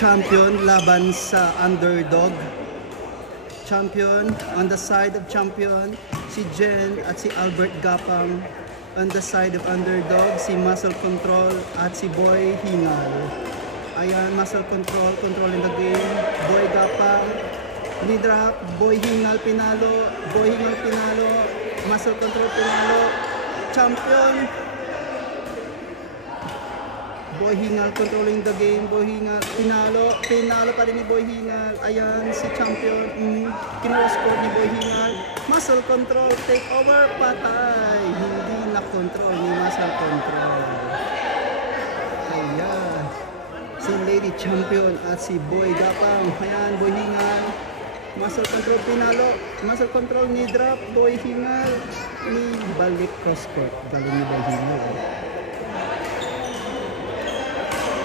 champion laban sa underdog. Champion on the side of champion, si Jen at si Albert Gapang. On the side of underdog, si Muscle Control at si Boy Hingal. Ayan, Muscle Control, controlling the game. Boy Gapang, ni-drop. Boy Hingal pinalo. Boy Hingal pinalo. Muscle Control pinalo. Champion. Boy Hingal controlling the game. Boy Hingal pinalo. Pinalo pa rin ni Boy Hingal. Ayan, si champion. Kino-score ni Boy Hingal. Muscle Control, take over, patay. Hindi na-control ni Muscle Control. Ayan. Si Lady Champion at si Boy Gapang. Ayan, Boy Hingal. Muscle Control pinalo. Muscle Control ni drop. Boy Hingal ni balik cross court. Galing ni Boy Hingal.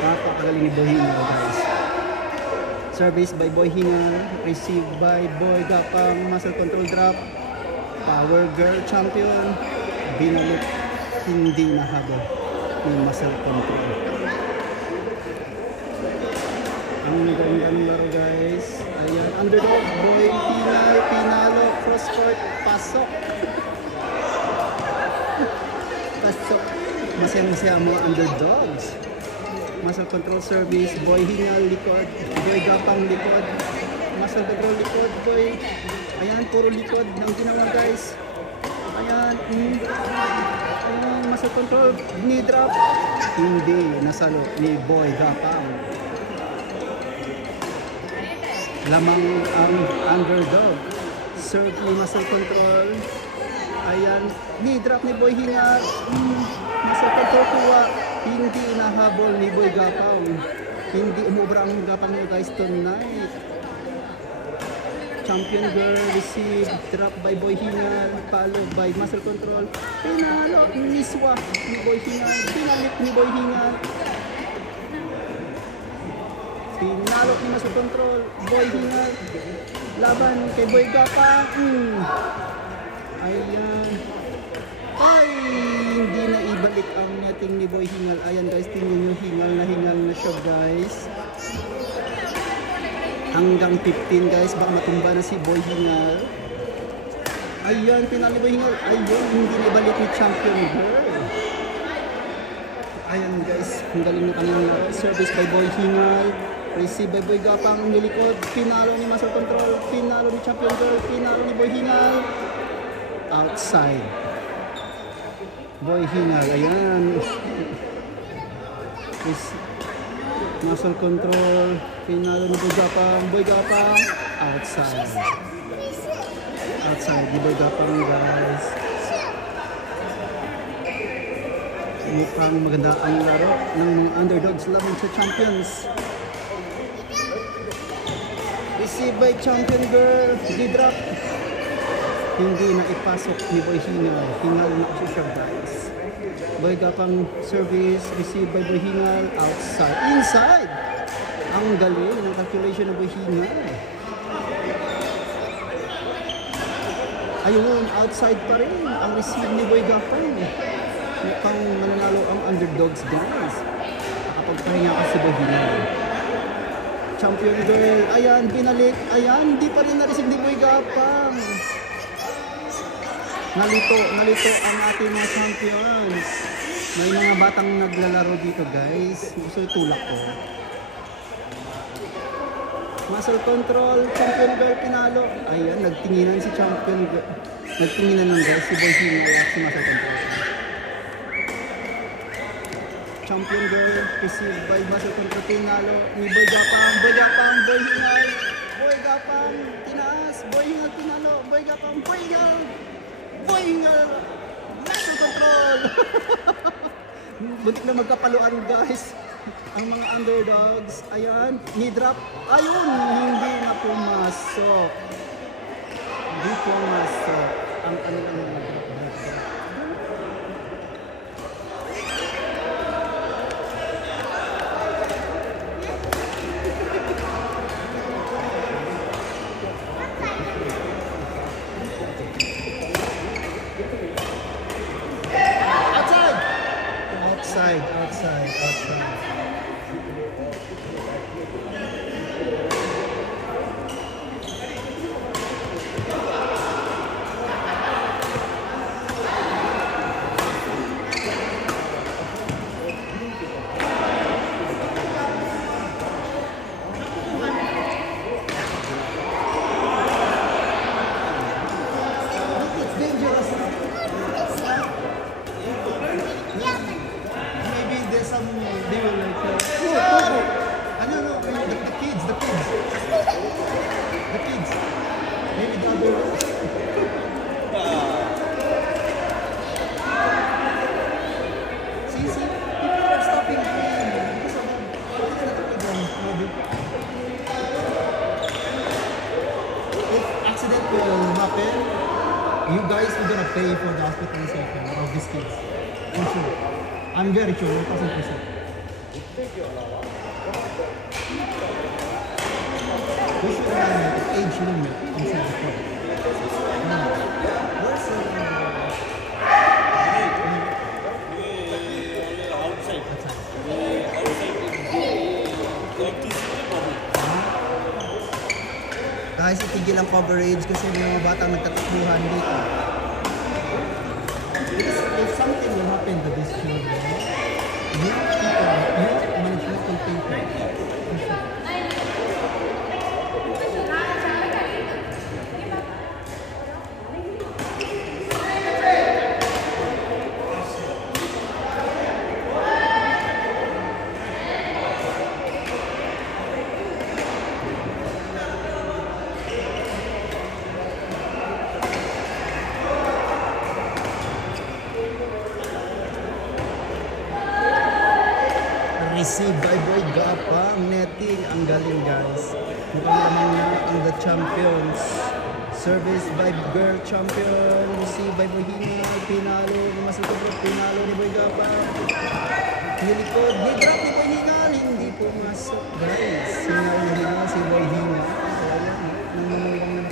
Napakagaling ni Boy Hingal, guys. Service by Boy Hingal. Received by Boy Gapang. Muscle Control drop. Power Girl Champion. Binalik. Hindi nahabol ni Muscle Control. Ang gandang laro, guys. Ayan, underdog. Boy Hingal. Pinalo. Cross court. Pasok. Pasok. Masaya-masaya ang mga underdogs. Muscle Control service, Boy Hingal likod, Boy Gapang likod, Muscle Control likod, Boy. Ayan, puro likod ng ginawa, guys. Ayan, ayan, Muscle Control, knee drop. Hindi, nasalo ni Boy Gapang. Lamang ang underdog. Serve ni Muscle Control. Ayan, knee drop ni Boy Hingal. Muscle Control kuha. Hindi nahabol ni Boy Gapang. Hindi umubra ang Gapang nyo, guys, tonight. Champion Girl received. Drop by Boy Hingal. Followed by Muscle Control. Pinalo. Niswa ni Boy Hingal. Pinalik ni Boy Hingal. Pinalo ni Muscle Control. Boy Hingal. Laban kay Boy Gapang. Ayan. Ay, hindi na ibalik ang netting ni Boy Hingal. Ayan, guys, tingnan nyo, hingal na siya, guys. Hanggang 15, guys, baka matumba na si Boy Hingal. Ayan, pinali Boy Hingal. Ayun, hindi na ibalik ni Champion Girl. Ayan, guys, ang galing na kanyang service by Boy Hingal. Receive by Boy Gapang, nilikod. Pinalo ni Muscle Control. Pinalo ni Champion Girl. Pinalo ni Boy Hingal. Outside. Boy Hingal, ayan. Muscle Control. Pinalo ni Boy Gapang. Boy Gapang, outside. Outside ni Boy Gapang, guys. Mukhang maganda ang laro ng mga underdogs laban sa champions. Receive by Champion Girl. G-drop. Hindi na ipasok ni Boy Hingal. Hingal na kasi siya, guys. Boy Gapang service. Received by Boy Hingal. Outside. Inside! Ang galing ng calculation ng Boy Hingal. Ayun, outside pa rin ang receive ni Boy Gapang. Mukhang mananalo ang underdogs, guys. Nakapagpahinga kasi Boy Hingal. Champion Girl. Ayan, binalik. Ayan, di pa rin na-receive ni Boy Gapang. Nalito ang ating mga champions. May mga batang naglalaro dito, guys. Gusto itulak ko. Muscle Control, Champion Girl pinalo. Ayan, nagtinginan si Champion Girl. Nagtinginan ng guys, si Boy Hingal at si Muscle Control. Champion Girl, received by Muscle Control, pinalo ni Boy Gapang. Boy Gapang, Boy Hingal. Boy Gapang, tinaas. Boy Hingal pinalo. Boy Gapang, Boy Hingal. Boy Hingal, Muscle Control. Buntik na magkapaluan, guys. Ang mga underdogs. Ayan, ni-drop. Ayun, hindi na pumasok. Hindi pumasok ang ano. Outside. happen, you guys are gonna pay for the hospitalization of these kids. For sure. I'm very sure, 1,000%. We should have an age limit inside the court. Where's guys, itigil ang coverage kasi may mga batang nagtatakbuhan dito. If something will happen to these children, you management will pay for it. For sure. Received by Boy Gapang, netting, ang galing guys. Mukhang naman na ang the champions. Service by girl champion, received by Boy Hingal, pinalo, masukot na pinalo ni Boy Gapang. Nilikod, ni-drop ni Boy Hingal, hindi pumasok guys. Hingal na Hingal si Boy Hingal. Ayan, nangungulang na.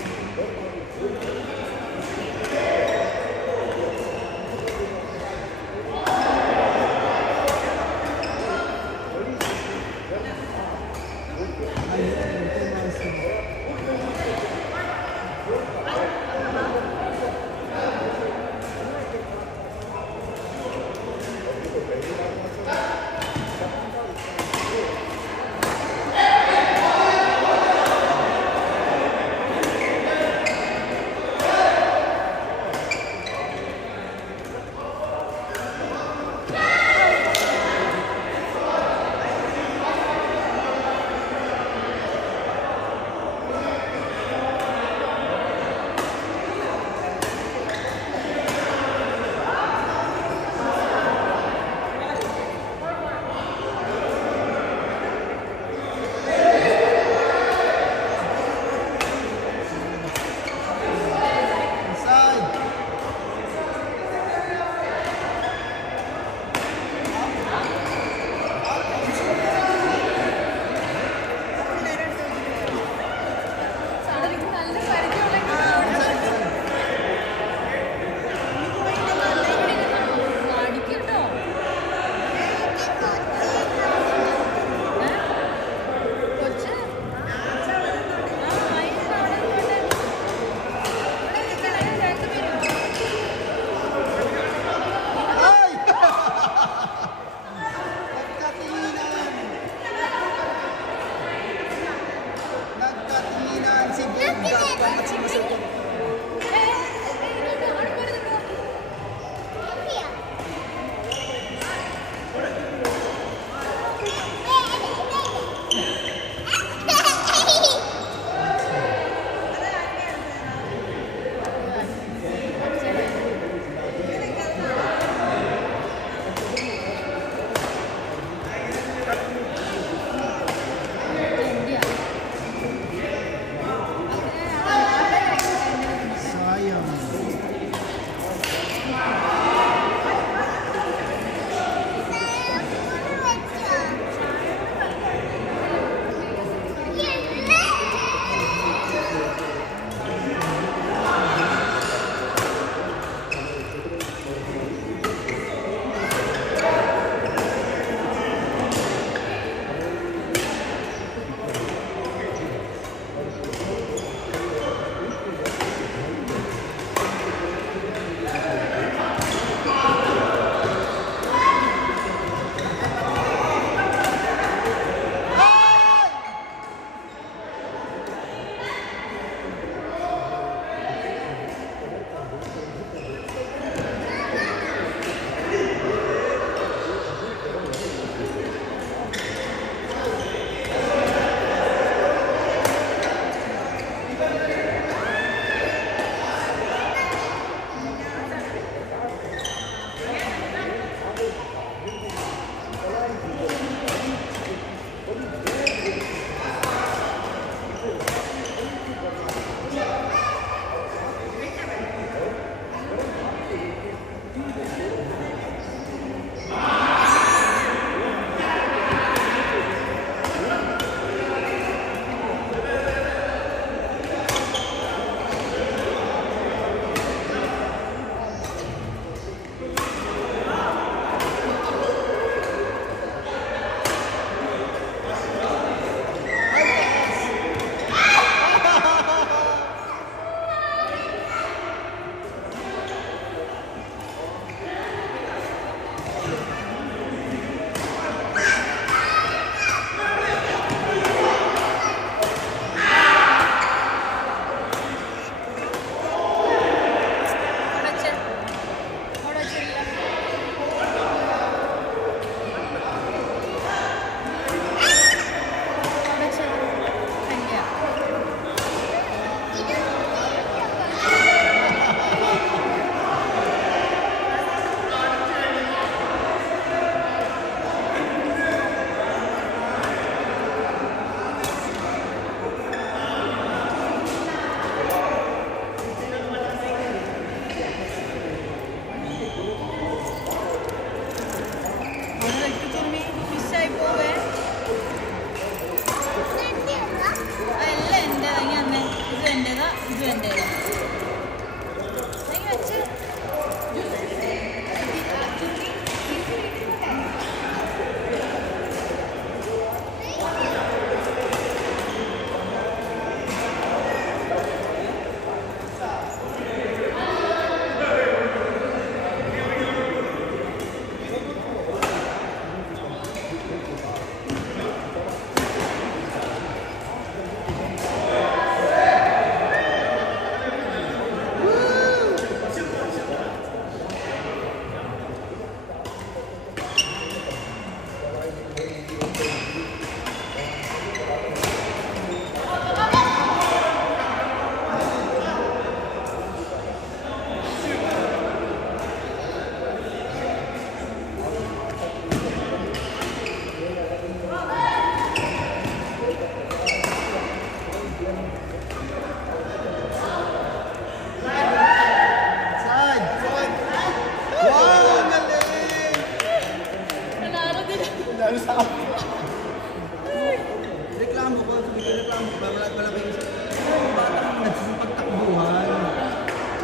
sa